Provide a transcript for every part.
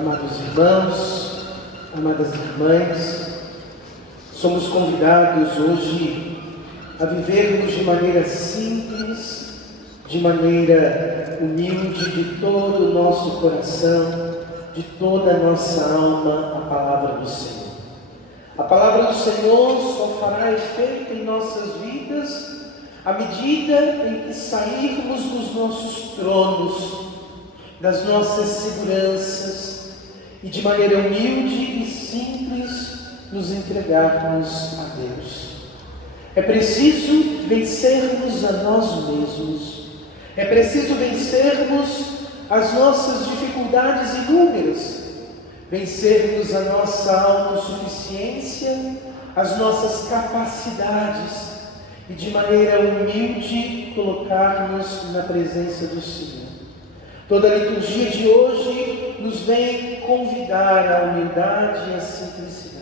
Amados irmãos, amadas irmãs, somos convidados hoje a vivermos de maneira simples, de maneira humilde, de todo o nosso coração, de toda a nossa alma, a palavra do Senhor. A palavra do Senhor só fará efeito em nossas vidas à medida em que sairmos dos nossos tronos, das nossas seguranças, e de maneira humilde e simples nos entregarmos a Deus. É preciso vencermos a nós mesmos. É preciso vencermos as nossas dificuldades inúmeras, vencermos a nossa autossuficiência, as nossas capacidades e de maneira humilde colocarmos na presença do Senhor. Toda a liturgia de hoje nos vem convidar à humildade e à simplicidade.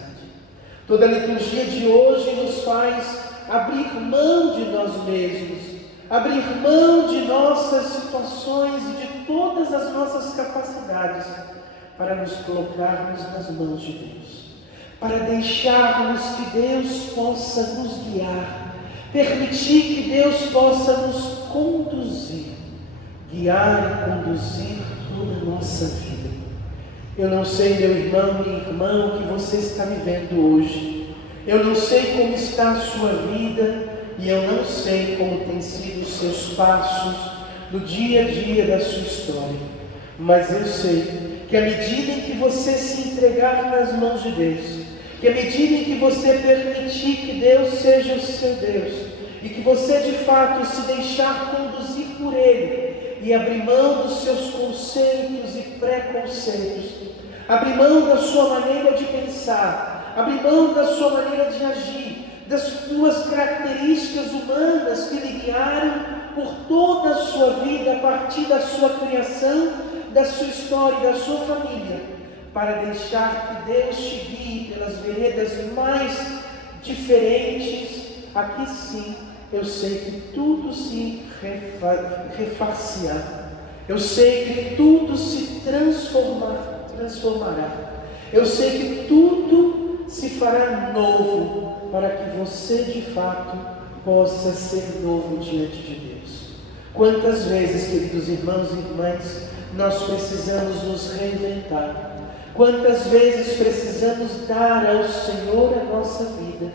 Toda a liturgia de hoje nos faz abrir mão de nós mesmos, abrir mão de nossas situações e de todas as nossas capacidades para nos colocarmos nas mãos de Deus, para deixarmos que Deus possa nos guiar, permitir que Deus possa nos conduzir, guiar e conduzir toda a nossa vida. Eu não sei, meu irmão, minha irmã, o que você está vivendo hoje. Eu não sei como está a sua vida e eu não sei como têm sido os seus passos no dia a dia da sua história. Mas eu sei que à medida em que você se entregar nas mãos de Deus, que à medida em que você permitir que Deus seja o seu Deus, e que você de fato se deixar conduzir por Ele, e abrir mão dos seus conceitos e preconceitos, abrir mão da sua maneira de pensar, abrir mão da sua maneira de agir, das suas características humanas que lhe guiaram por toda a sua vida, a partir da sua criação, da sua história e da sua família, para deixar que Deus te guie pelas veredas mais diferentes. Aqui sim, eu sei que tudo se refaciará. Eu sei que tudo se transformará. Eu sei que tudo se fará novo, para que você de fato possa ser novo diante de Deus. Quantas vezes, queridos irmãos e irmãs, nós precisamos nos reinventar. Quantas vezes precisamos dar ao Senhor a nossa vida.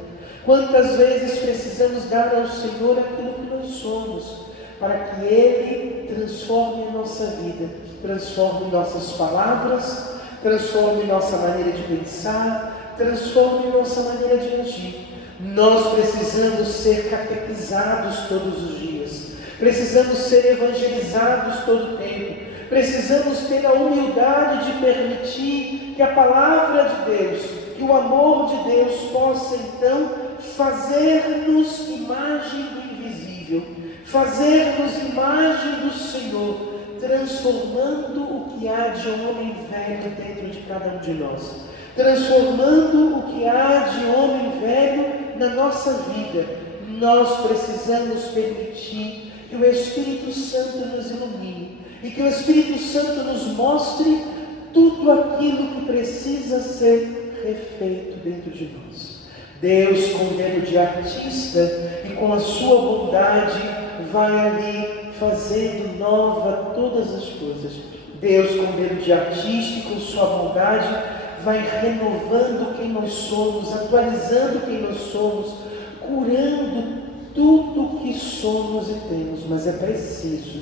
Quantas vezes precisamos dar ao Senhor aquilo que nós somos, para que Ele transforme a nossa vida, transforme nossas palavras, transforme nossa maneira de pensar, transforme nossa maneira de agir. Nós precisamos ser catequizados todos os dias, precisamos ser evangelizados todo o tempo, precisamos ter a humildade de permitir que a palavra de Deus, que o amor de Deus possa então fazer-nos imagem do invisível, fazer-nos imagem do Senhor, transformando o que há de homem velho dentro de cada um de nós, transformando o que há de homem velho na nossa vida. Nós precisamos permitir que o Espírito Santo nos ilumine e que o Espírito Santo nos mostre tudo aquilo que precisa ser refeito dentro de nós. Deus, com o dedo de artista e com a sua bondade, vai ali fazendo nova todas as coisas. Deus, com o dedo de artista e com sua bondade, vai renovando quem nós somos, atualizando quem nós somos, curando tudo que somos e temos. Mas é preciso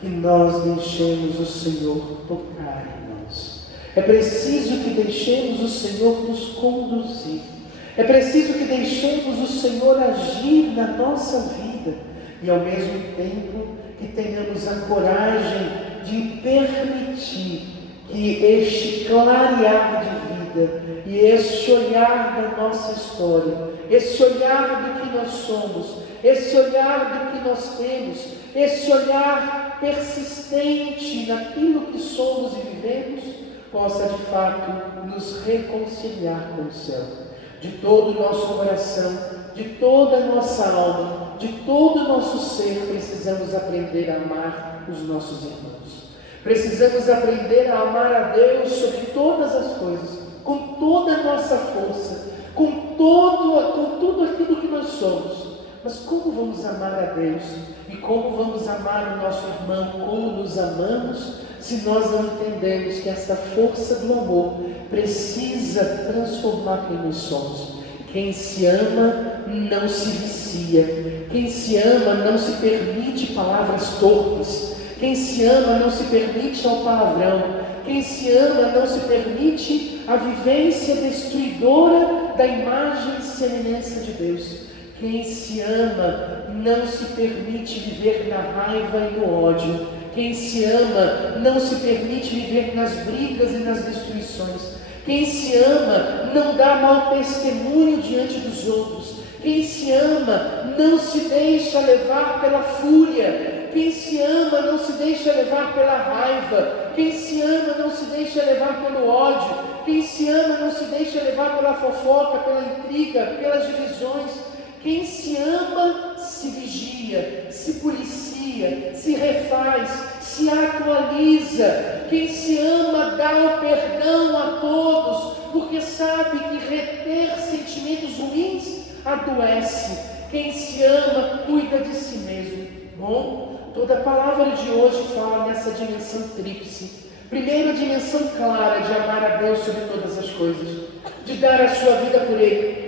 que nós deixemos o Senhor tocar em nós. É preciso que deixemos o Senhor nos conduzir. É preciso que deixemos o Senhor agir na nossa vida e ao mesmo tempo que tenhamos a coragem de permitir que este clarear de vida e este olhar da nossa história, esse olhar do que nós somos, esse olhar do que nós temos, esse olhar persistente naquilo que somos e vivemos, possa de fato nos reconciliar com o céu. De todo o nosso coração, de toda a nossa alma, de todo o nosso ser, precisamos aprender a amar os nossos irmãos. Precisamos aprender a amar a Deus sobre todas as coisas, com toda a nossa força, com tudo aquilo que nós somos. Mas como vamos amar a Deus? E como vamos amar o nosso irmão? Como nos amamos, se nós não entendemos que essa força do amor precisa transformar quem nós somos? Quem se ama não se vicia. Quem se ama não se permite palavras torpes. Quem se ama não se permite ao palavrão. Quem se ama não se permite a vivência destruidora da imagem e semelhança de Deus. Quem se ama não se permite viver na raiva e no ódio. Quem se ama não se permite viver nas brigas e nas destruições. Quem se ama não dá mau testemunho diante dos outros. Quem se ama não se deixa levar pela fúria. Quem se ama não se deixa levar pela raiva. Quem se ama não se deixa levar pelo ódio. Quem se ama não se deixa levar pela fofoca, pela intriga, pelas divisões. Quem se ama se vigia, se policia, se refaz, se atualiza. Quem se ama dá o perdão a todos, porque sabe que reter sentimentos ruins adoece. Quem se ama cuida de si mesmo. Bom, toda a palavra de hoje fala nessa dimensão tríplice. Primeiro, a dimensão clara de amar a Deus sobre todas as coisas, de dar a sua vida por Ele,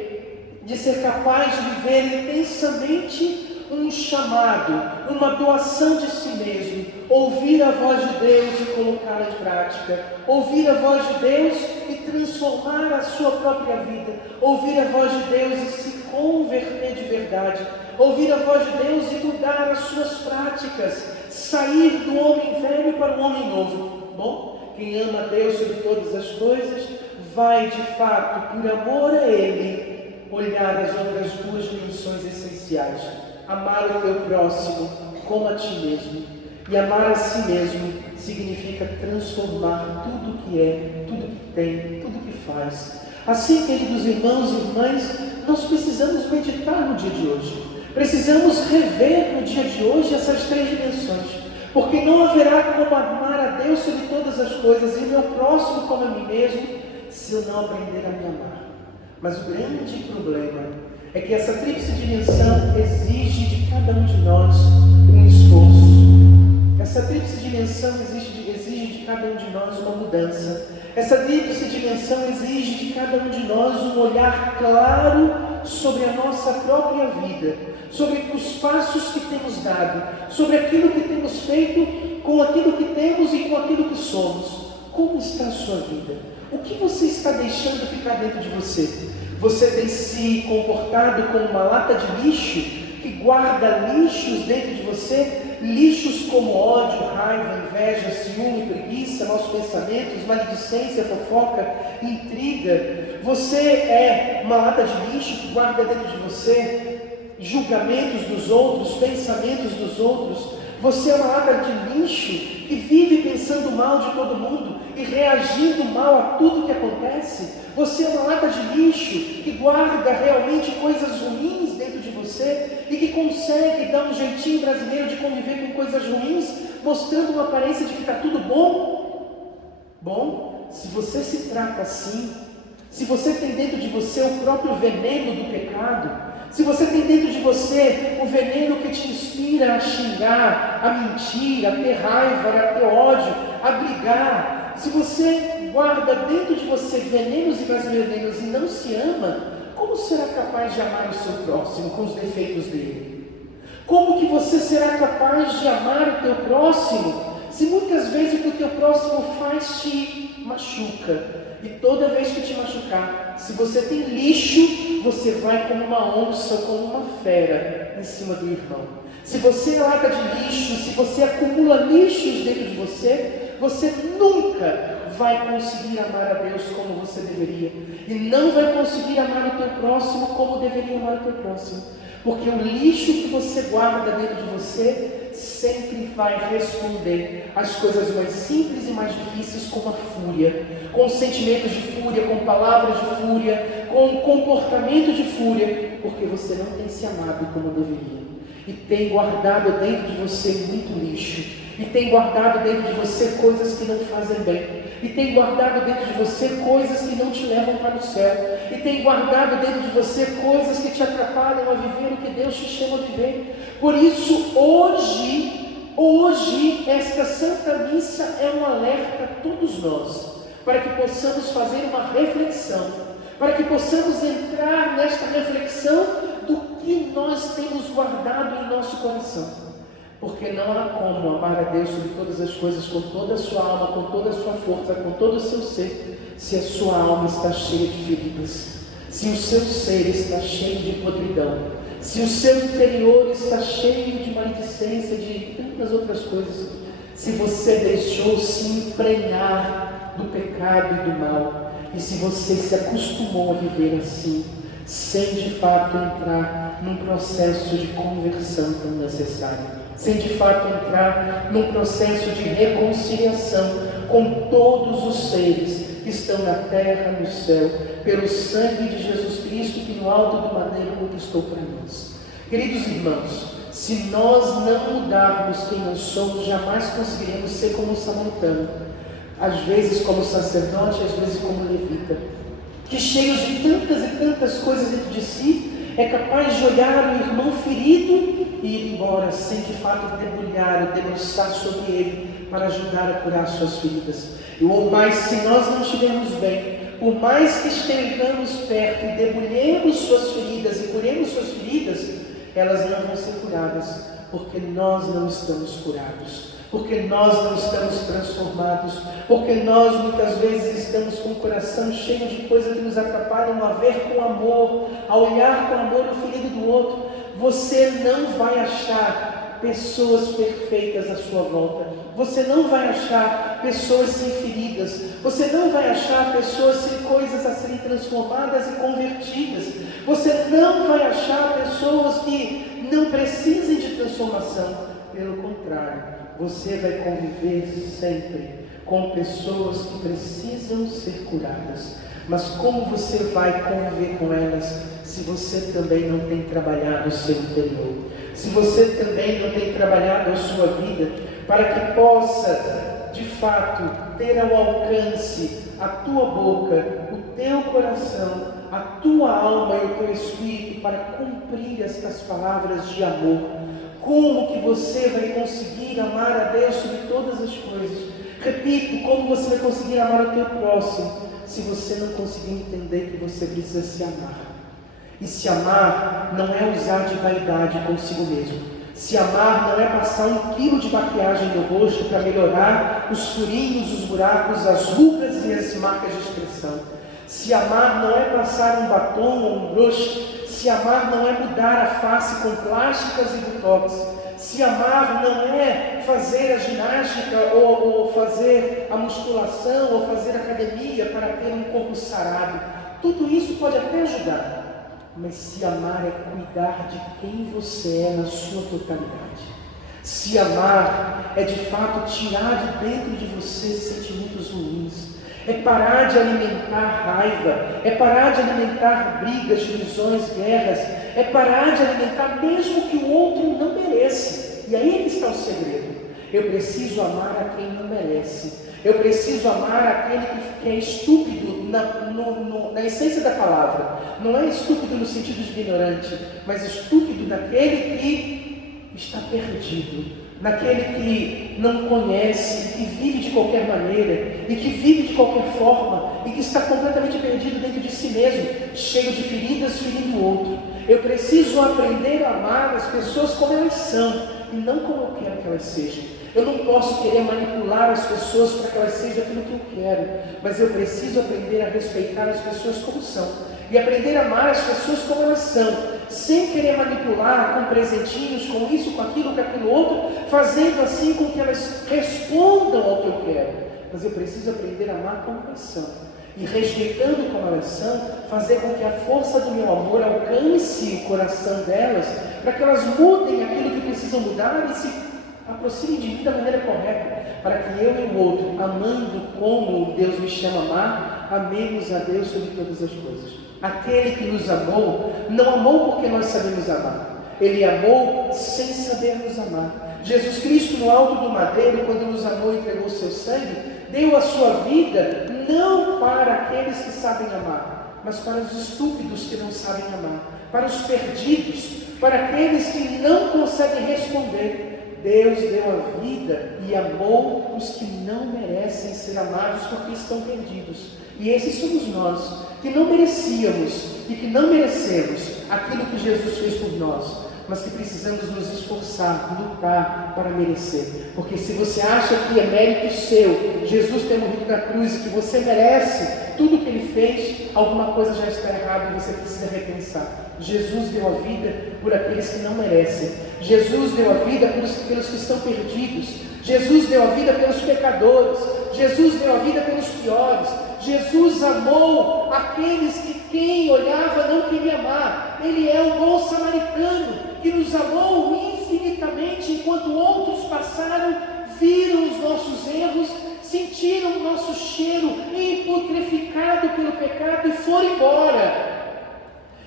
de ser capaz de viver intensamente um chamado, uma doação de si mesmo, ouvir a voz de Deus e colocá-la em prática, ouvir a voz de Deus e transformar a sua própria vida, ouvir a voz de Deus e se converter de verdade, ouvir a voz de Deus e mudar as suas práticas, sair do homem velho para o homem novo. Bom, quem ama a Deus sobre todas as coisas, vai de fato, por amor a Ele, olhar as outras duas dimensões essenciais: amar o teu próximo como a ti mesmo. E amar a si mesmo significa transformar tudo que é, tudo que tem, tudo que faz. Assim, queridos irmãos e irmãs, nós precisamos meditar no dia de hoje. Precisamos rever no dia de hoje essas três dimensões. Porque não haverá como amar a Deus sobre todas as coisas e o meu próximo como a mim mesmo, se eu não aprender a me amar. Mas o grande problema é que essa tríplice dimensão exige de cada um de nós um esforço. Essa tríplice dimensão exige de cada um de nós uma mudança. Essa tríplice dimensão exige de cada um de nós um olhar claro sobre a nossa própria vida, sobre os passos que temos dado, sobre aquilo que temos feito com aquilo que temos e com aquilo que somos. Como está a sua vida? O que você está deixando ficar dentro de você? Você tem se comportado como uma lata de lixo que guarda lixos dentro de você? Lixos como ódio, raiva, inveja, ciúme, preguiça, maus pensamentos, maledicência, fofoca, intriga. Você é uma lata de lixo que guarda dentro de você julgamentos dos outros, pensamentos dos outros. Você é uma lata de lixo que vive pensando mal de todo mundo e reagindo mal a tudo que acontece. Você é uma lata de lixo que guarda realmente coisas ruins dentro de você e que consegue dar um jeitinho brasileiro de conviver com coisas ruins, mostrando uma aparência de que está tudo bom. Bom, se você se trata assim, se você tem dentro de você o próprio veneno do pecado, se você tem dentro de você o veneno que te inspira a xingar, a mentir, a ter raiva, a ter ódio, a brigar, se você guarda dentro de você venenos e mais venenos e não se ama, como será capaz de amar o seu próximo com os defeitos dele? Como que você será capaz de amar o teu próximo se muitas vezes o que o teu próximo faz te machuca? E toda vez que te machucar, se você tem lixo, você vai como uma onça, como uma fera em cima do irmão. Se você é lata de lixo, se você acumula lixos dentro de você, você nunca vai conseguir amar a Deus como você deveria. E não vai conseguir amar o teu próximo como deveria amar o teu próximo. Porque o lixo que você guarda dentro de você sempre vai responder às coisas mais simples e mais difíceis com a fúria, com sentimentos de fúria, com palavras de fúria, com comportamento de fúria, porque você não tem se amado como deveria e tem guardado dentro de você muito lixo. e tem guardado dentro de você coisas que não fazem bem, e tem guardado dentro de você coisas que não te levam para o céu, e tem guardado dentro de você coisas que te atrapalham a viver o que Deus te chama a viver. Por isso, hoje, esta Santa Missa é um alerta a todos nós, para que possamos fazer uma reflexão, para que possamos entrar nesta reflexão do que nós temos guardado em nosso coração. Porque não há como amar a Deus sobre todas as coisas, com toda a sua alma, com toda a sua força, com todo o seu ser, se a sua alma está cheia de feridas, se o seu ser está cheio de podridão, se o seu interior está cheio de maledicência, de tantas outras coisas, se você deixou se emprenhar do pecado e do mal, e se você se acostumou a viver assim, sem de fato entrar num processo de conversão tão necessário, sem de fato entrar num processo de reconciliação com todos os seres que estão na terra, no céu, pelo sangue de Jesus Cristo que no alto do madeiro conquistou para nós. Queridos irmãos, se nós não mudarmos quem nós somos, jamais conseguiremos ser como o samaritano, às vezes como sacerdote, às vezes como levita, que cheios de tantas e tantas coisas dentro de si, é capaz de olhar o irmão ferido e ir embora, sem de fato debulhar ou debruçar sobre ele para ajudar a curar suas feridas. Ou mais, se nós não estivermos bem, por mais que estejamos perto e debulhemos suas feridas e curemos suas feridas, elas não vão ser curadas, porque nós não estamos curados, porque nós não estamos transformados, porque nós muitas vezes estamos com o coração cheio de coisas que nos atrapalham a ver com amor, a olhar com amor o ferido do outro. Você não vai achar pessoas perfeitas à sua volta, você não vai achar pessoas sem feridas, você não vai achar pessoas sem coisas a serem transformadas e convertidas, você não vai achar pessoas que não precisem de transformação. Pelo contrário, você vai conviver sempre com pessoas que precisam ser curadas. Mas como você vai conviver com elas se você também não tem trabalhado o seu interior? Se você também não tem trabalhado a sua vida para que possa, de fato, ter ao alcance a tua boca, o teu coração, a tua alma e o teu espírito para cumprir estas palavras de amor. Como que você vai conseguir amar a Deus sobre todas as coisas? Repito, como você vai conseguir amar o teu próximo se você não conseguir entender que você precisa se amar? E se amar não é usar de vaidade consigo mesmo. Se amar não é passar 1 quilo de maquiagem no rosto para melhorar os furinhos, os buracos, as rugas e as marcas de expressão. Se amar não é passar um batom ou um blush. Se amar não é mudar a face com plásticas e botox. Se amar não é fazer a ginástica ou fazer a musculação ou fazer academia para ter um corpo sarado. Tudo isso pode até ajudar. Mas se amar é cuidar de quem você é na sua totalidade. Se amar é de fato tirar de dentro de você sentimentos ruins. É parar de alimentar raiva, é parar de alimentar brigas, divisões, guerras, é parar de alimentar mesmo que o outro não merece. E aí que está o segredo. Eu preciso amar a quem não merece. Eu preciso amar aquele que é estúpido na essência da palavra. Não é estúpido no sentido de ignorante, mas estúpido naquele que está perdido. Naquele que não conhece, que vive de qualquer maneira, e que vive de qualquer forma, e que está completamente perdido dentro de si mesmo, cheio de feridas, ferindo o outro. Eu preciso aprender a amar as pessoas como elas são, e não como eu quero que elas sejam. Eu não posso querer manipular as pessoas para que elas sejam aquilo que eu quero, mas eu preciso aprender a respeitar as pessoas como são, e aprender a amar as pessoas como elas são, sem querer manipular com presentinhos, com isso, com aquilo outro, fazendo assim com que elas respondam ao que eu quero. Mas eu preciso aprender a amar como elas são, e respeitando como elas são, fazer com que a força do meu amor alcance o coração delas, para que elas mudem aquilo que precisam mudar e se aproximem de mim da maneira correta, para que eu e o outro, amando como Deus me chama a amar, amemos a Deus sobre todas as coisas. Aquele que nos amou, não amou porque nós sabemos amar. Ele amou sem saber nos amar. Jesus Cristo, no alto do madeiro, quando nos amou e entregou o seu sangue, deu a sua vida não para aqueles que sabem amar, mas para os estúpidos que não sabem amar, para os perdidos, para aqueles que não conseguem responder. Deus deu a vida e amou os que não merecem ser amados porque estão perdidos. E esses somos nós, que não merecíamos e que não merecemos aquilo que Jesus fez por nós, mas que precisamos nos esforçar, lutar para merecer. Porque se você acha que é mérito seu, Jesus ter morrido na cruz e que você merece tudo o que Ele fez, alguma coisa já está errada e você precisa repensar. Jesus deu a vida por aqueles que não merecem. Jesus deu a vida pelos que estão perdidos. Jesus deu a vida pelos pecadores. Jesus deu a vida pelos piores. Jesus amou aqueles que quem olhava não queria amar. Ele é um bom samaritano que nos amou infinitamente, enquanto outros passaram, viram os nossos erros, sentiram o nosso cheiro imputreficado pelo pecado e foram embora.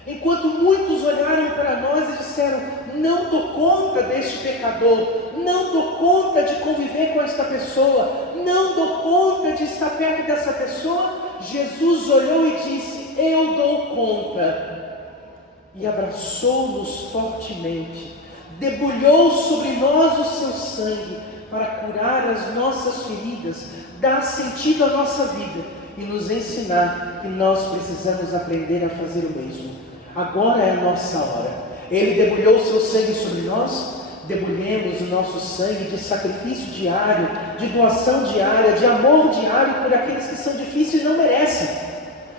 Enquanto muitos olharam para nós e disseram: não dou conta deste pecador, não dou conta de conviver com esta pessoa, não dou conta de estar perto dessa pessoa, Jesus olhou e disse: eu dou conta. E abraçou-nos fortemente, debulhou sobre nós o seu sangue para curar as nossas feridas, dar sentido à nossa vida e nos ensinar que nós precisamos aprender a fazer o mesmo. Agora é a nossa hora. Ele debulhou o seu sangue sobre nós, debulhemos o nosso sangue de sacrifício diário, de doação diária, de amor diário por aqueles que são difíceis e não merecem.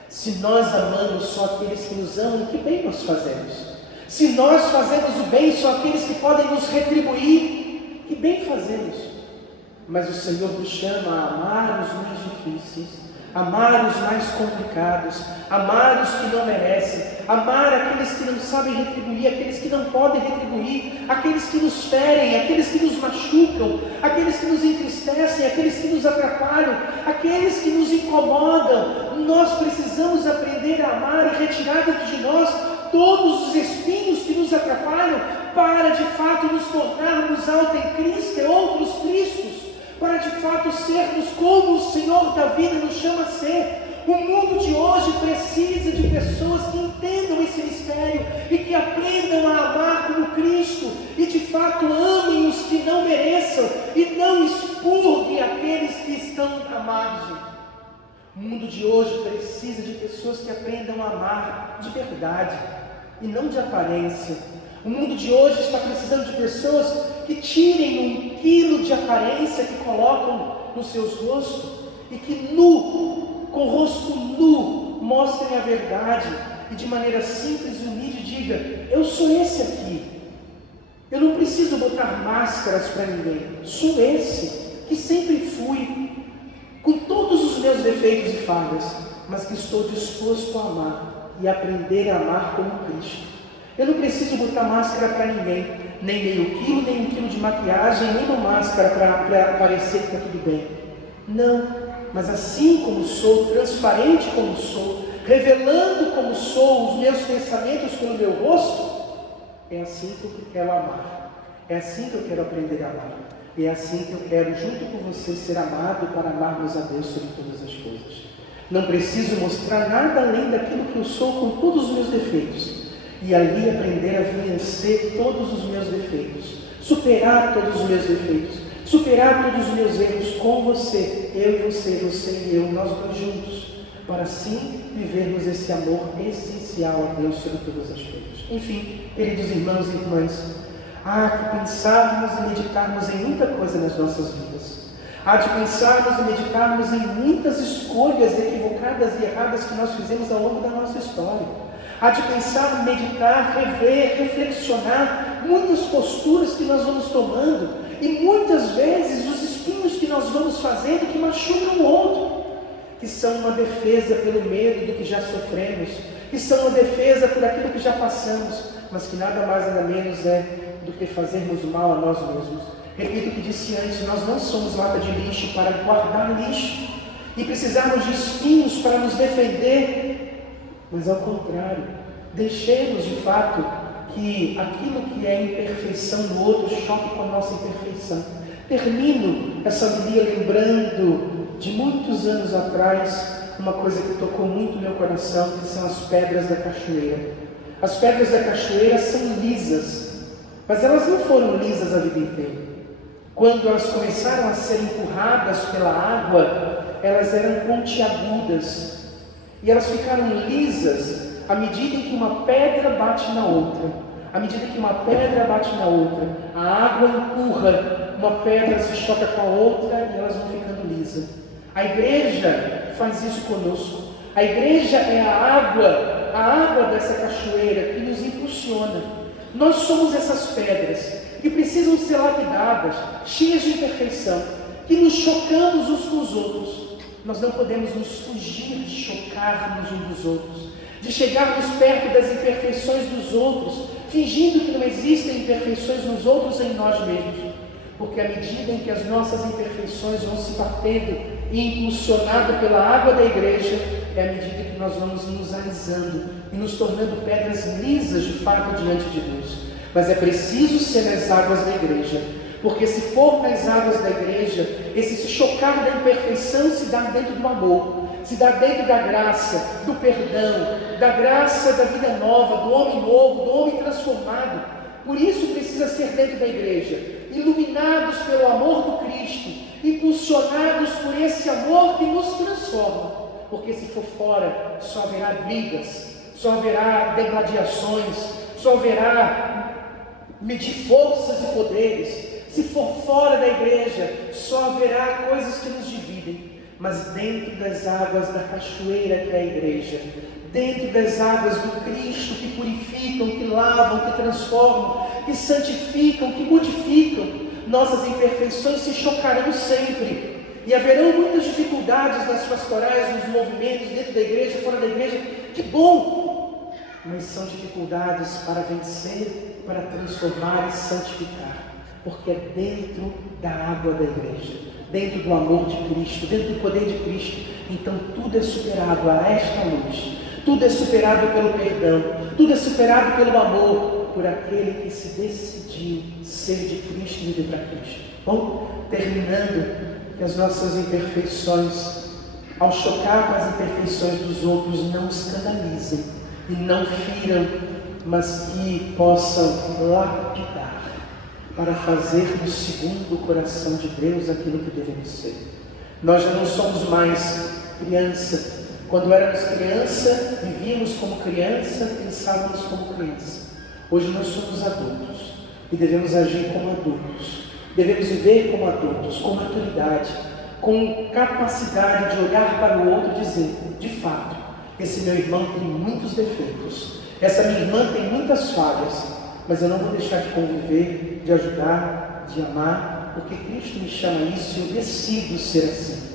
Se nós amamos só aqueles que nos amam, que bem nós fazemos? Se nós fazemos o bem só aqueles que podem nos retribuir, que bem fazemos? Mas o Senhor nos chama a amar os mais difíceis, amar os mais complicados, amar os que não merecem, amar aqueles que não sabem retribuir, aqueles que não podem retribuir, aqueles que nos ferem, aqueles que nos machucam, aqueles que nos entristecem, aqueles que nos atrapalham, aqueles que nos incomodam. Nós precisamos aprender a amar e retirar dentro de nós todos os espinhos que nos atrapalham, para de fato nos tornarmos alta em Cristo e outros Cristos, para de fato sermos como o Senhor da vida nos chama a ser. O mundo de hoje precisa de pessoas que entendam esse mistério e que aprendam a amar como Cristo e de fato amem os que não mereçam e não expurguem aqueles que estão à margem. O mundo de hoje precisa de pessoas que aprendam a amar de verdade e não de aparência. O mundo de hoje está precisando de pessoas que tirem 1 quilo de aparência que colocam nos seus rostos e que com o rosto nu, mostrem a verdade e de maneira simples e humilde diga: eu sou esse aqui. Eu não preciso botar máscaras para ninguém. Sou esse que sempre fui, com todos os meus defeitos e falhas, mas que estou disposto a amar e aprender a amar como Cristo. Eu não preciso botar máscara para ninguém, nem meio quilo, nem 1 quilo de maquiagem, nem uma máscara para parecer que está tudo bem. Não, mas assim como sou, transparente como sou, revelando como sou os meus pensamentos pelo meu rosto, é assim que eu quero amar. É assim que eu quero aprender a amar. E é assim que eu quero, junto com você, ser amado para amarmos a Deus sobre todas as coisas. Não preciso mostrar nada além daquilo que eu sou com todos os meus defeitos. E ali aprender a vencer todos os meus defeitos, superar todos os meus defeitos, superar todos os meus erros com você, eu e você, você e eu, nós dois juntos, para assim vivermos esse amor essencial a Deus sobre todas as coisas. Enfim, queridos irmãos e irmãs, há que pensarmos e meditarmos em muita coisa nas nossas vidas. Há de pensarmos e meditarmos em muitas escolhas equivocadas e erradas que nós fizemos ao longo da nossa história. Há de pensar, meditar, rever, reflexionar muitas posturas que nós vamos tomando e muitas vezes os espinhos que nós vamos fazendo que machucam o outro, que são uma defesa pelo medo do que já sofremos, que são uma defesa por aquilo que já passamos, mas que nada mais nada menos é do que fazermos mal a nós mesmos. Repito o que disse antes, nós não somos lata de lixo para guardar lixo e precisarmos de espinhos para nos defender. Mas ao contrário, deixemos de fato que aquilo que é imperfeição no outro choque com a nossa imperfeição. Termino essa homilia lembrando de muitos anos atrás uma coisa que tocou muito meu coração, que são as pedras da cachoeira. As pedras da cachoeira são lisas, mas elas não foram lisas a vida inteira. Quando elas começaram a ser empurradas pela água, elas eram pontiagudas, e elas ficaram lisas à medida em que uma pedra bate na outra. À medida que uma pedra bate na outra, a água empurra, uma pedra se choca com a outra e elas vão ficando lisas. A igreja faz isso conosco. A igreja é a água dessa cachoeira que nos impulsiona. Nós somos essas pedras que precisam ser lapidadas, cheias de imperfeição, que nos chocamos uns com os outros. Nós não podemos nos fugir de chocarmos uns dos outros, de chegarmos perto das imperfeições dos outros, fingindo que não existem imperfeições nos outros em nós mesmos. Porque à medida em que as nossas imperfeições vão se batendo e impulsionado pela água da igreja, é à medida que nós vamos nos alisando e nos tornando pedras lisas de fato diante de Deus. Mas é preciso ser nas águas da igreja, porque se for nas águas da igreja, esse se chocar da imperfeição se dá dentro do amor, se dá dentro da graça, do perdão, da graça da vida nova, do homem novo, do homem transformado. Por isso precisa ser dentro da igreja, iluminados pelo amor do Cristo, impulsionados por esse amor que nos transforma. Porque se for fora, só haverá brigas, só haverá degladiações, só haverá medir forças e poderes. Se for fora da igreja, só haverá coisas que nos dividem. Mas dentro das águas da cachoeira que é a igreja, dentro das águas do Cristo que purificam, que lavam, que transformam, que santificam, que modificam, nossas imperfeições se chocarão sempre. E haverão muitas dificuldades nas pastorais, nos movimentos, dentro da igreja, fora da igreja. Que bom! Mas são dificuldades para vencer, para transformar e santificar. Porque é dentro da água da igreja, dentro do amor de Cristo, dentro do poder de Cristo. Então tudo é superado a esta luz. Tudo é superado pelo perdão. Tudo é superado pelo amor, por aquele que se decidiu ser de Cristo e viver para Cristo. Bom, terminando, que as nossas imperfeições, ao chocar com as imperfeições dos outros, não escandalizem e não firam, mas que possam lapidar, para fazer do segundo o coração de Deus aquilo que devemos ser. Nós já não somos mais criança. Quando éramos criança, vivíamos como criança, pensávamos como criança. Hoje nós somos adultos e devemos agir como adultos. Devemos viver como adultos, com maturidade, com capacidade de olhar para o outro e dizer, de fato, esse meu irmão tem muitos defeitos, essa minha irmã tem muitas falhas, mas eu não vou deixar de conviver, de ajudar, de amar, porque Cristo me chama isso e eu decido ser assim.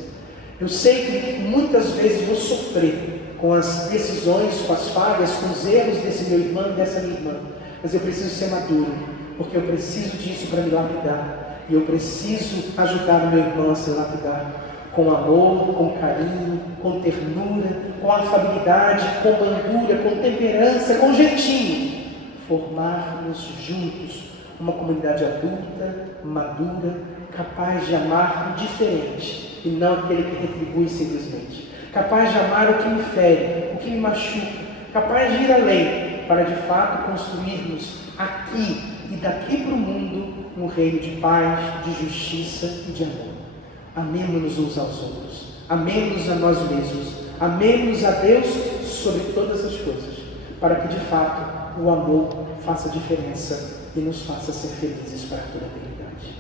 Eu sei que muitas vezes vou sofrer com as decisões, com as falhas, com os erros desse meu irmão e dessa minha irmã, mas eu preciso ser maduro, porque eu preciso disso para me lapidar. E eu preciso ajudar o meu irmão a se lapidar com amor, com carinho, com ternura, com afabilidade, com bandura, com temperança, com jeitinho. Formarmos juntos uma comunidade adulta, madura, capaz de amar o diferente e não aquele que retribui simplesmente. Capaz de amar o que me fere, o que me machuca, capaz de ir além para de fato construirmos aqui e daqui para o mundo um reino de paz, de justiça e de amor. Amemo-nos uns aos outros, amemo-nos a nós mesmos, amemo-nos a Deus sobre todas as coisas, para que de fato o amor faça diferença e nos faça ser felizes para toda a eternidade.